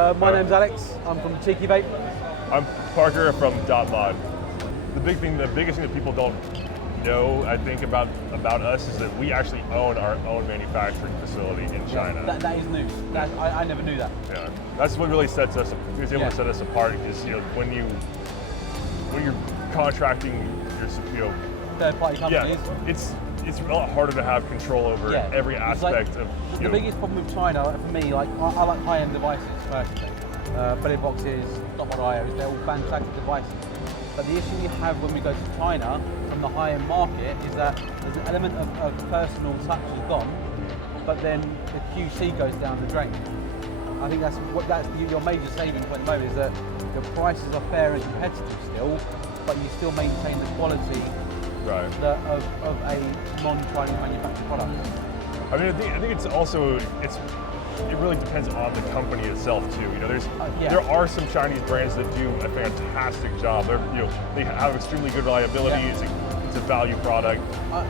My name's Alex. I'm from Cheeky Vape. I'm Parker from DotMod. The biggest thing that people don't know, I think, about us is that we actually own our own manufacturing facility in China. That is new. I never knew that. Yeah, that's what really sets us. Is able to set us apart because when you're contracting your third-party companies. Yeah, it's a lot harder to have control over every aspect of. The biggest problem with China for me, like I like high-end devices personally. Billet boxes, DotMod IOs, they're all fantastic devices. But the issue we have when we go to China from the high-end market is that there's an element of personal touch is gone, but then the QC goes down the drain. I think that's your major saving point at the moment is that your prices are fair and competitive still, but you still maintain the quality of a non-Chinese manufactured product. I mean, I think it's also it really depends on the company itself too. There are some Chinese brands that do a fantastic job. They have extremely good reliability. Yeah. It's a value product. I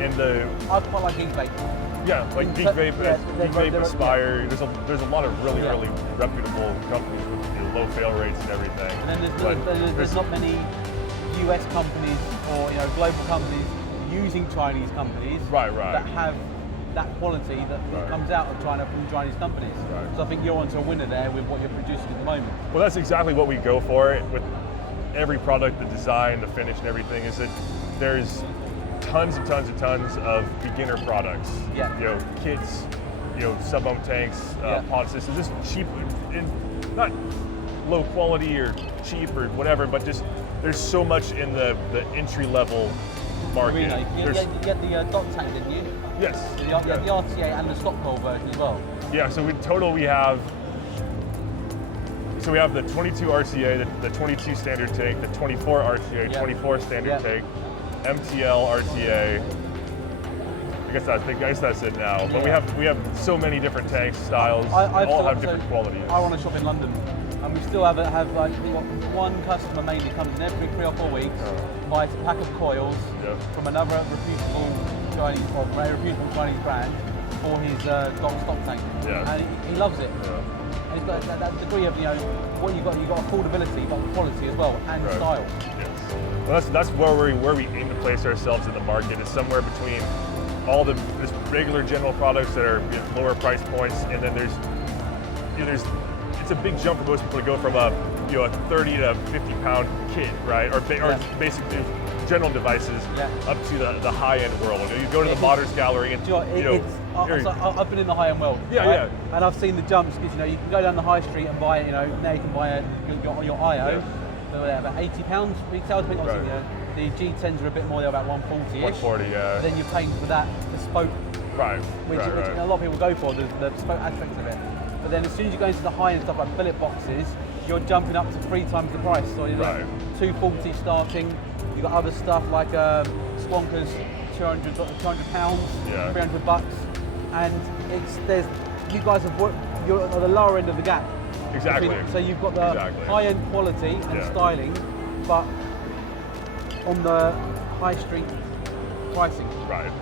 quite like Vitek. Yeah, like Vitek, Vitek, Aspire. There's a lot of really reputable companies with low fail rates and everything. And then there's not many US companies or global companies using Chinese companies that have that quality that comes out of China from Chinese companies. Right. So I think you're onto a winner there with what you're producing at the moment. Well, that's exactly what we go for with every product, the design, the finish, and everything. Is that there's tons and tons and tons of beginner products. Yeah. Kits, sub-ohm tanks, pod systems, just cheap, not low quality or cheap or whatever, but just there's so much in the entry level market. You get the dot tank, didn't you? Yes. The RTA and the Stockpile version as well. Yeah, so in total we have the 22 RCA, the 22 standard tank, the 24 RCA, 24 standard tank, MTL RTA. I guess that's it now. But we have so many different tank styles. All have different qualities. I want to shop in London, and we still have like one customer mainly comes in every 3 or 4 weeks, buys a pack of coils from another reputable Chinese brand for his stock tank, and he loves it. And he's got that degree of what you got affordability, but quality as well, and style. Yes. Well, that's where we aim to place ourselves in the market. Is somewhere between all the just regular general products that are lower price points, and then there's it's a big jump for most people to go from a 30 to 50 pound kit, right, or basically general devices up to the high-end world. You go to the Modders Gallery and I've been in the high-end world. And I've seen the jumps because you can go down the high street and buy now you can buy your IO for about £80 retail. The G10s are a bit more, they're about 140-ish. 140, yeah. Then you're paying for that bespoke, which a lot of people go for, the bespoke aspect of it. But then as soon as you go into the high-end stuff like billet boxes, you're jumping up to 3 times the price. So you're $240 starting. You've got other stuff like Squonkers, £200, $300, and you guys you're at the lower end of the gap. Exactly. So you've got the high-end quality and styling, but on the high street pricing. Right.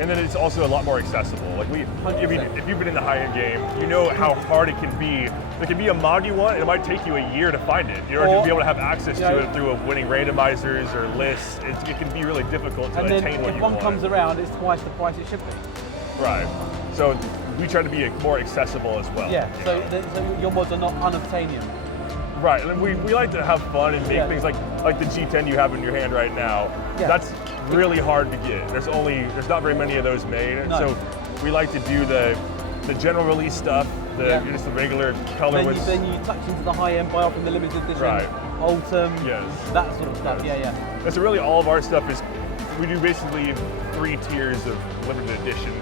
And then it's also a lot more accessible. Like if you've been in the high-end game, you know how hard it can be. There can be a mod you want, and it might take you a year to find it. Or to be able to have access to it through winning randomizers or lists. It can be really difficult to attain what you want. And then if one comes around, it's twice the price it should be. Right. So we try to be more accessible as well. Yeah. So your mods are not unobtainium. Right, and we like to have fun and make things like the G10 you have in your hand right now. Yeah. That's really hard to get. There's not very many of those made. No. So we like to do the general release stuff, just the regular colorless. Then you touch into the high end by offering the limited edition, Ultim, that sort of stuff. And so really all of our stuff is, we do basically 3 tiers of limited edition.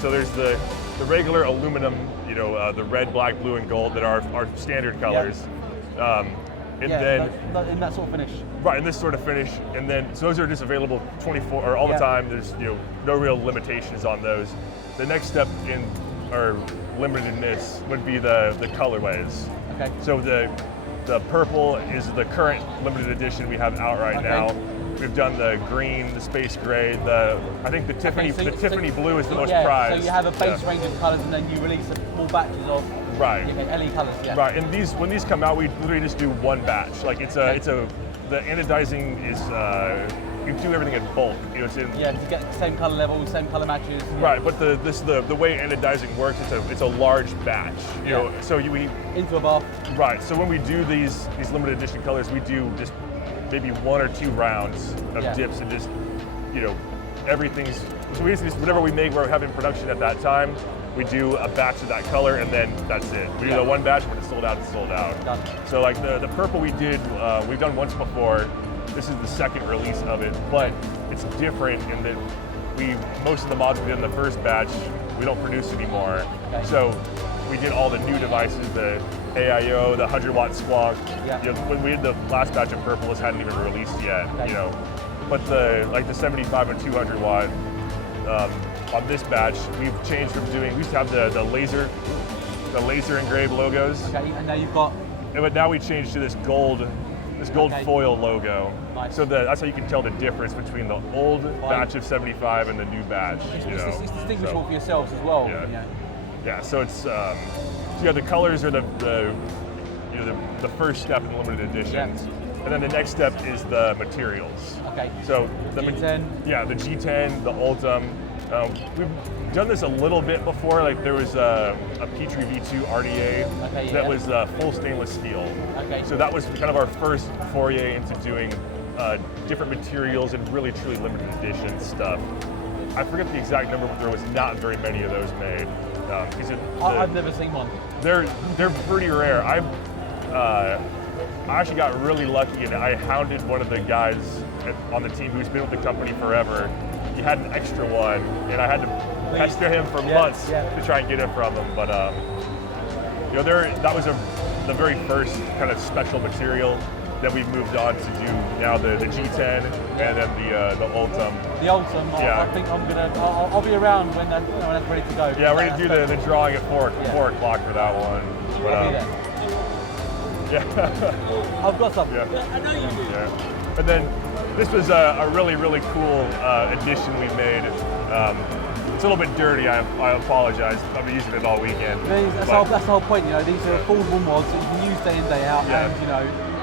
So there's the regular aluminum, the red, black, blue, and gold that are our standard colors. In that sort of finish. Right, in this sort of finish, and then so those are just available 24 or all the time. There's no real limitations on those. The next step in our limitedness would be the colorways. Okay. So the purple is the current limited edition we have out right now. We've done the green, the space gray, I think the Tiffany blue is the most prized. So you have a base range of colours, and then you release small batches of LE colours. Yeah. Right, and when these come out, we literally just do one batch. Like the anodizing is. You do everything in bulk. It's in to get the same color levels, same color matches. Right, but the way anodizing works, it's a large batch. You know, so we into a bath. Right. So when we do these limited edition colors, we do just maybe 1 or 2 rounds of dips, and just everything's. So we just whatever we make, we're having production at that time. We do a batch of that color, and then that's it. We do the one batch. When it's sold out, it's sold out. Done. So like the purple we've done once before. This is the second release of it, but it's different in that most of the mods we did in the first batch, we don't produce anymore. Okay. So we did all the new devices, the AIO, the 100-watt squonk. Yeah. When we did the last batch of purple, this hadn't even released yet. Okay. But the 75 and 200 watt on this batch, we've changed from we used to have the laser engraved logos. Okay, and now you've got. But now we changed to this gold foil logo. Nice. So that's how you can tell the difference between the old batch of 75 and the new batch. It's distinguishable for yourselves as well. Yeah. So it's the colors are the first step in the limited editions, and then the next step is the materials. Okay. So the G10. The G10, the Ultim. We've done this a little bit before. Like there was a Petrie V2 RDA that was full stainless steel. Okay. So that was kind of our first foray into doing different materials and really truly limited edition stuff. I forget the exact number, but there was not very many of those made. I've never seen one. They're pretty rare. I actually got really lucky, and I hounded one of the guys on the team who's been with the company forever. He had an extra one, and I had to pester him for months to try and get it from him. But that was the very first kind of special material that we've moved on to do now the G10 and then the Ultim. The Ultim, I think I'll be around when that's ready to go. Yeah, we're gonna do the drawing at 4 o'clock for that one. But, I'll be there. Yeah. I've got something. Yeah, I know you do. Yeah. And then this was a really, really cool addition we made. It's a little bit dirty, I apologize. I've been using it all weekend. That's the whole point, these are affordable mods that you can use day in, day out, and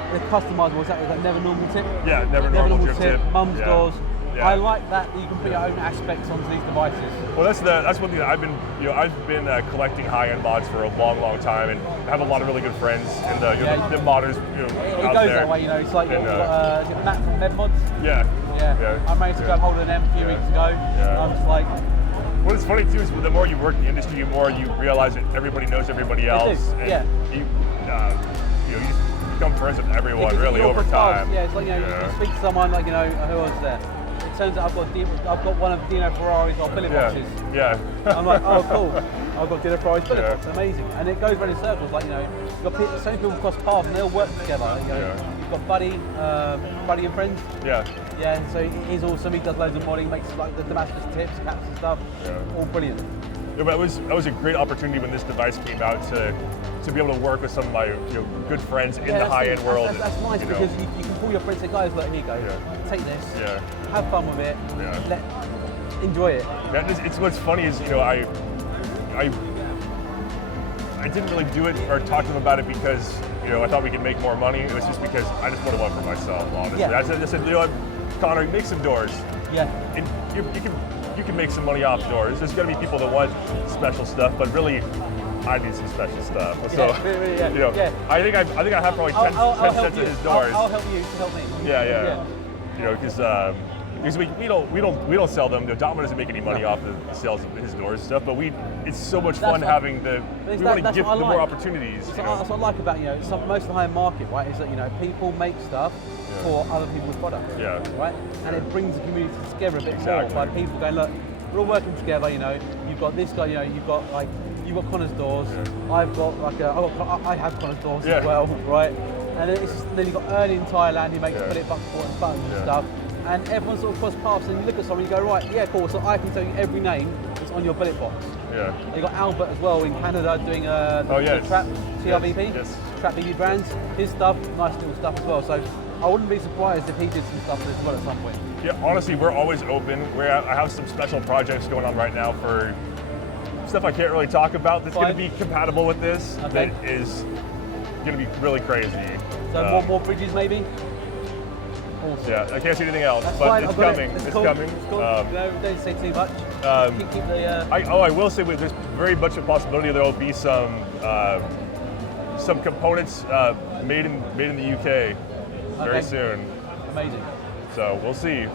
they're customizable. That was never normal tip. Yeah, never normal tip. Mum's doors. Yeah. I like that you can put your own aspects onto these devices. Well, that's one thing that I've been collecting high-end mods for a long, long time, and I have a lot of really good friends in the modders it out goes there. That way, it's like Matt from MedMods. Yeah. I managed to grab hold of them a few weeks ago. And I'm just like. What is funny too is the more you work in the industry, the more you realize that everybody knows everybody else. And you just become friends with everyone really over time. Yeah, it's like you speak to someone like who was there. It turns out I've got one of Dino Ferrari's billet boxes. Yeah. I'm like, oh cool. I've got Dino Ferrari's billet box. Amazing. And it goes around in circles. Like you've got so many people cross paths and they all work together. You've got Buddy and friends. Yeah. Yeah. So he's awesome. He does loads of modding, makes like the Damascus tips, caps and stuff. Yeah. All brilliant. Yeah, but that was a great opportunity when this device came out to be able to work with some of my good friends in the high-end world. That's nice because you can call your friends and say, guys, look, here you go, take this, have fun with it, enjoy it. Yeah, it's what's funny is I didn't really do it or talk to them about it because I thought we could make more money. It was just because I just wanted one for myself, honestly. Yeah. I said, what, Connor, make some doors. Yeah. And you can make some money off doors. There's gonna be people that want special stuff, but really, I need some special stuff. So, I think I have probably 10 sets of his doors. I'll help you to help me. Yeah. Because we don't sell them. DotMod doesn't make any money off the sales of his doors and stuff. But it's so much fun having we want to give them more opportunities. That's what I like about most of the high market, right? Is that people make stuff for other people's products. Yeah. Right. And it brings the community together a bit more by people going, look, we're all working together. You've got this guy. You've got Connor's doors. Yeah. I've got I have Connor's doors as well, right? And then you've got Ernie in Thailand who makes bullet buttons and stuff. And everyone sort of cross paths and you look at someone and you go, right, yeah, cool, so I can tell you every name that's on your bullet box. Yeah. You got Albert as well in Canada doing the Trap TRVP, Trap BB brands. His stuff, nice little stuff as well. So I wouldn't be surprised if he did some stuff as well at some point. Yeah, honestly, we're always open. I have some special projects going on right now for stuff I can't really talk about that's going to be compatible with this. Okay. That is going to be really crazy. So more bridges maybe? Awesome. Yeah, I can't see anything else, That's but fine, it's I've got coming. It's It's cool. coming. It's cool. No, don't say too much. Keep the. I will say there's very much a possibility there will be some components made in the UK very Okay. soon. Amazing. So we'll see.